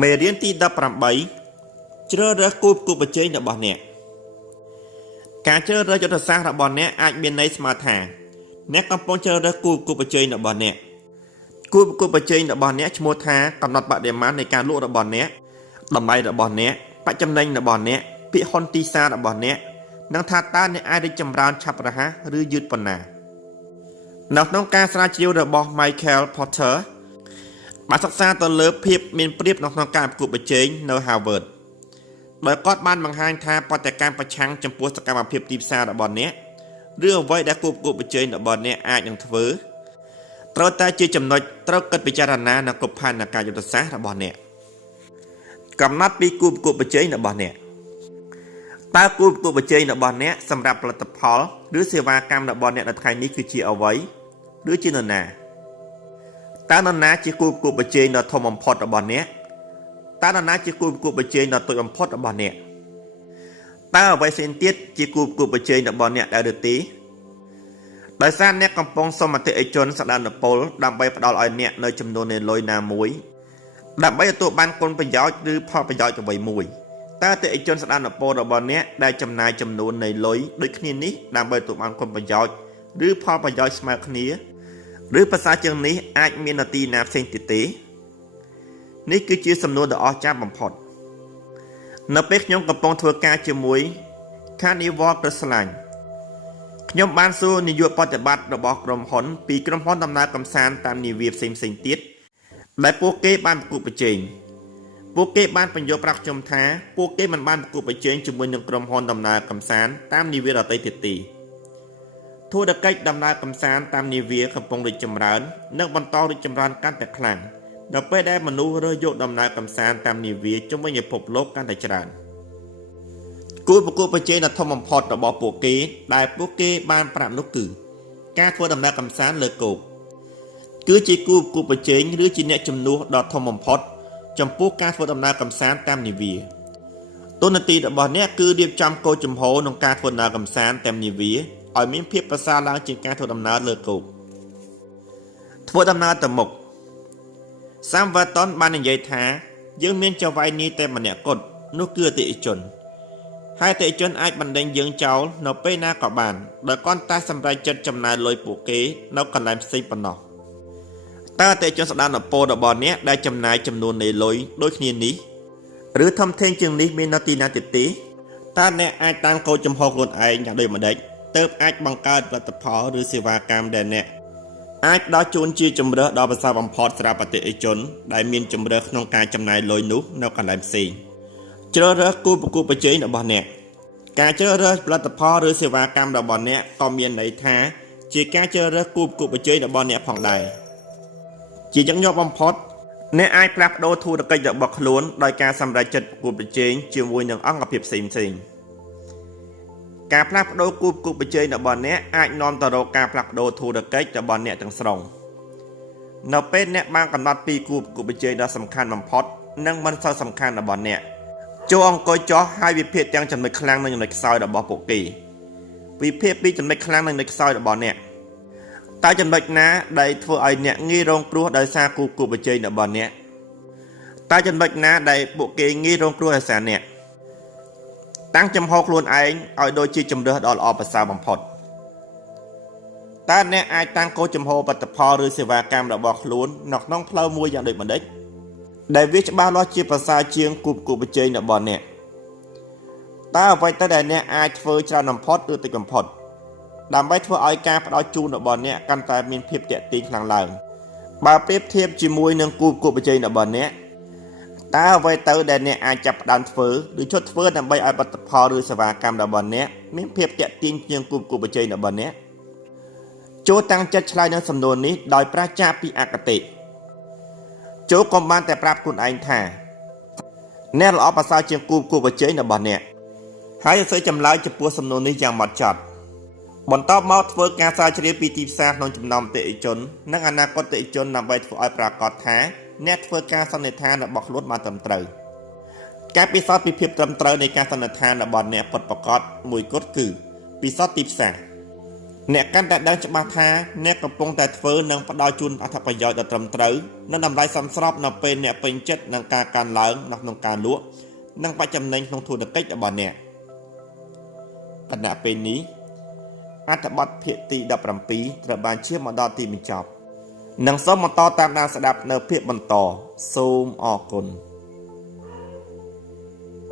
មេរៀនទី18ជ្រើសរើសគូប្រជែងរបស់អ្នកការជ្រើសរើសយុទ្ធសាស្ត្ររបស់អ្នកអាចមានន័យស្មើថាអ្នកកំពុងជ្រើសរើសគូប្រជែងរបស់អ្នកគូប្រជែងរបស់អ្នកឈ្មោះថាកំណត់បរិមាណនៃការលក់របស់អ្នកតម្លៃរបស់អ្នកបច្ចំណេញរបស់អ្នកពាក្យហ៊ុនទីផ្សាររបស់អ្នកនិងថាតើអ្នកអាចរីកចម្រើនឆាប់រហ័សឬយឺតប៉ុណ្ណានៅក្នុងការស្រាវជ្រាវរបស់ Michael Porter បានសិក្សាទៅលើភាពមានប្រៀបនៅក្នុងការប្រកួតប្រជែងនៅ Harvard ដោយគាត់បានបង្ហាញថាបដកម្មប្រឆាំងចំពោះសកម្មភាពទីផ្សាររបស់អ្នកឬអ្វីដែលគូប្រកួតប្រជែងរបស់អ្នកអាចនឹងធ្វើត្រូវតែជាចំណុចត្រូវគិតពិចារណានៅគ្រប់ផែនការយុទ្ធសាស្ត្ររបស់អ្នកកំណត់ពីគូប្រកួតប្រជែងរបស់អ្នកតើគូប្រកួតប្រជែងរបស់អ្នកសម្រាប់ផលិតផលឬសេវាកម្មរបស់អ្នកនៅថ្ងៃនេះគឺជាអ្វីឬជានរណាតើនរណាជាគូប្រកួតប្រជែងដ៏ធំបំផុតរបស់អ្នកតើនរណាជាគូប្រកួតប្រជែងដ៏តូចបំផុតរបស់អ្នកតើអ្វីផ្សេងទៀតជាគូប្រកួតប្រជែងរបស់អ្នកដែរឬទេដោយសារអ្នកកំពុងសុំអតិថិជនសក្តានុពលដើម្បីផ្ដល់ឲ្យអ្នកនៅចំនួននៃលុយណាមួយដើម្បីទទួលបានគុណប្រយោជន៍ឬផលប្រយោជន៍អ្វីមួយតើអតិថិជនសក្តានុពលរបស់អ្នកដែលចំណាយចំនួននៃលុយដូចគ្នានេះដើម្បីទទួលបានគុណប្រយោជន៍ឬផលប្រយោជន៍ស្មើគ្នាឬភាសាជាងនេះអាចមាននទីណាផ្សេងទៀតទេនេះគឺជាសំណួរដ៏អស្ចារ្យបំផុតនៅពេលខ្ញុំកំពុងធ្វើការជាមួយ Carnival Cruise ខ្ញុំបានសួរនាយកប្រតិបត្តិរបស់ក្រុមហ៊ុនពីក្រុមហ៊ុនដំណើរកម្សាន្តតាមនាវាផ្សេងៗទៀតដែលពួកគេបានប្រកួតប្រជែងពួកគេបានបញ្យល់ប្រាប់ខ្ញុំថាពួកគេមិនបានប្រកួតប្រជែងជាមួយនឹងក្រុមហ៊ុនដំណើរកម្សាន្តតាមនាវាដទៃទៀតទេធុរកិច្ចដំណើរកម្សាន្តតាមនាវាកំពុងរីកចម្រើននិងបន្តរីកចម្រើនកាន់តែខ្លាំងដល់ពេលដែលមនុស្សរើសយកដំណើរកម្សាន្តតាមនាវាជុំវិញពិភពលោកកាន់តែច្រើនគូប្រកួតប្រជែងដ៏ធំបំផុតរបស់ពួកគេដែលពួកគេបានប្រាប់នោះគឺការធ្វើដំណើរកម្សាន្តលើគោកគឺជាគូប្រកួតប្រជែងឬជាអ្នកជំនួសដ៏ធំបំផុតចំពោះការធ្វើដំណើរកម្សាន្តតាមនាវាតួនាទីរបស់អ្នកគឺរៀបចំគោលជំហរក្នុងការធ្វើដំណើរកម្សាន្តតាមនាវាឲ្យមានភាពប្រសើរឡើងជាងការធ្វើដំណើរលើគោកធ្វើដំណើរទៅមុខ Sam Walton បាននិយាយថាយើងមានចៅហ្វាយនេះតែម្នាក់គត់នោះគឺអតិថិជនហើយអតិថិជនអាចបណ្ដេញយើងចោលនៅពេលណាក៏បានដោយគ្រាន់តែសម្រេចចិត្តចំណាយលុយពួកគេនៅកន្លែងផ្សេងប៉ុណ្ណោះតើអតិថិជនសក្តានុពលរបស់អ្នកដែលចំណាយចំនួននៃលុយដូចគ្នានេះឬធំធេងជាងនេះមាននៅទីណាទៀតទេតើអ្នកអាចតាំងគោលចំហខ្លួនឯងយ៉ាងដូចម្ដេចទើបអាចបង្កើតផលិតផលឬសេវាកម្មដែលអ្នកអាចផ្ដល់ជូនជាជម្រើសដ៏ប្រសើរបំផុតសម្រាប់អតិថិជនដែលមានជម្រើសក្នុងការចំណាយលុយនោះនៅកន្លែងផ្សេងជ្រើសរើសគូប្រកួតប្រជែងរបស់អ្នកការជ្រើសរើសផលិតផលឬសេវាកម្មរបស់អ្នកក៏មានន័យថាជាការជ្រើសរើសគូប្រកួតប្រជែងរបស់អ្នកផងដែរជាញឹកញាប់បំផុតអ្នកអាចផ្លាស់ប្ដូរធុរកិច្ចរបស់ខ្លួនដោយការសម្រេចចិត្តប្រកួតប្រជែងជាមួយនឹងអង្គភាពផ្សេងៗការផ្លាស់ប្ដូរគូប្រកួតប្រជែងរបស់អ្នកអាចនាំទៅរកការផ្លាស់ប្ដូរធុរកិច្ចរបស់អ្នកទាំងស្រុងនៅពេលអ្នកបានកំណត់ពីគូប្រកួតប្រជែងដ៏សំខាន់បំផុតនិងមិនសូវសំខាន់របស់អ្នកចូលអង្គុយចុះហើយវិភាគទាំងចំណុចខ្លាំងនិងចំណុចខ្សោយរបស់ពួកគេវិភាគពីចំណុចខ្លាំងនិងចំណុចខ្សោយរបស់អ្នកតើចំណុចណាដែលធ្វើឲ្យអ្នកងាយរងគ្រោះដោយសារគូប្រកួតប្រជែងរបស់អ្នកតើចំណុចណាដែលពួកគេងាយរងគ្រោះដោយសារអ្នកតាំងចំហខ្លួនឯងឲ្យដូចជាជំរើសដ៏ល្អប្រសើរបំផុតតើអ្នកអាចតាំងគោលចំហផលិតផលឬសេវាកម្មរបស់ខ្លួននៅក្នុងផ្លូវមួយយ៉ាងដូចម្តេចដែលវាច្បាស់លាស់ជាប្រសើរជាងគូប្រកួតប្រជែងរបស់អ្នកតើអ្វីទៅដែលអ្នកអាចធ្វើច្រើនបំផុតឬតិចបំផុតដើម្បីធ្វើឲ្យការផ្ដល់ជូនរបស់អ្នកកាន់តែមានភាពទាក់ទាញខ្លាំងឡើងបើប្រៀបធៀបជាមួយនឹងគូប្រកួតប្រជែងរបស់អ្នកតើអ្វីទៅដែលអ្នកអាចចាប់ផ្ដើមធ្វើឬឈប់ធ្វើដើម្បីឲ្យផលិតផលឬសេវាកម្មរបស់អ្នកមានភាពទាក់ទាញជាងគូប្រកួតប្រជែងរបស់អ្នកចូលតាំងចិត្តឆ្លើយនឹងសំណួរនេះដោយប្រាសចាកពីអគតិចូលកុំបានតែប្រាប់ខ្លួនឯងថាអ្នកល្អប្រសើរជាងគូប្រកួតប្រជែងរបស់អ្នកហើយសរសេរចម្លើយចំពោះសំណួរនេះយ៉ាងហ្មត់ចត់បន្ទាប់មកធ្វើការស្រាវជ្រាវពីទីផ្សារក្នុងចំណោមអតិថិជននិងអនាគតអតិថិជនដើម្បីធ្វើឲ្យប្រាកដថាអ្នកធ្វើការសន្និដ្ឋានរបស់ខ្លួនបានត្រឹមត្រូវការពិសោធន៍ពីភាពត្រឹមត្រូវនៃការសន្និដ្ឋានរបស់អ្នកពិតប្រាកដមួយគត់គឺពិសោធន៍ទីផ្សារ អ្នកកាន់តែដឹងច្បាស់ថាអ្នកកំពុងតែធ្វើនិងផ្ដល់ជូនអត្ថប្រយោជន៍ដ៏ត្រឹមត្រូវនិងតម្លៃសមស្របនៅពេលអ្នកពេញចិត្តនឹងការកើនឡើងនៅក្នុងការលក់និងបច្ចំណេញក្នុងធុរកិច្ចរបស់អ្នកគណៈពេលនេះអត្ថបទភាគទី17ត្រូវបានឈានមកដល់ទីបញ្ចប់និងសូមបន្តតាមដានស្ដាប់នៅភាគបន្តសូមអរគុណ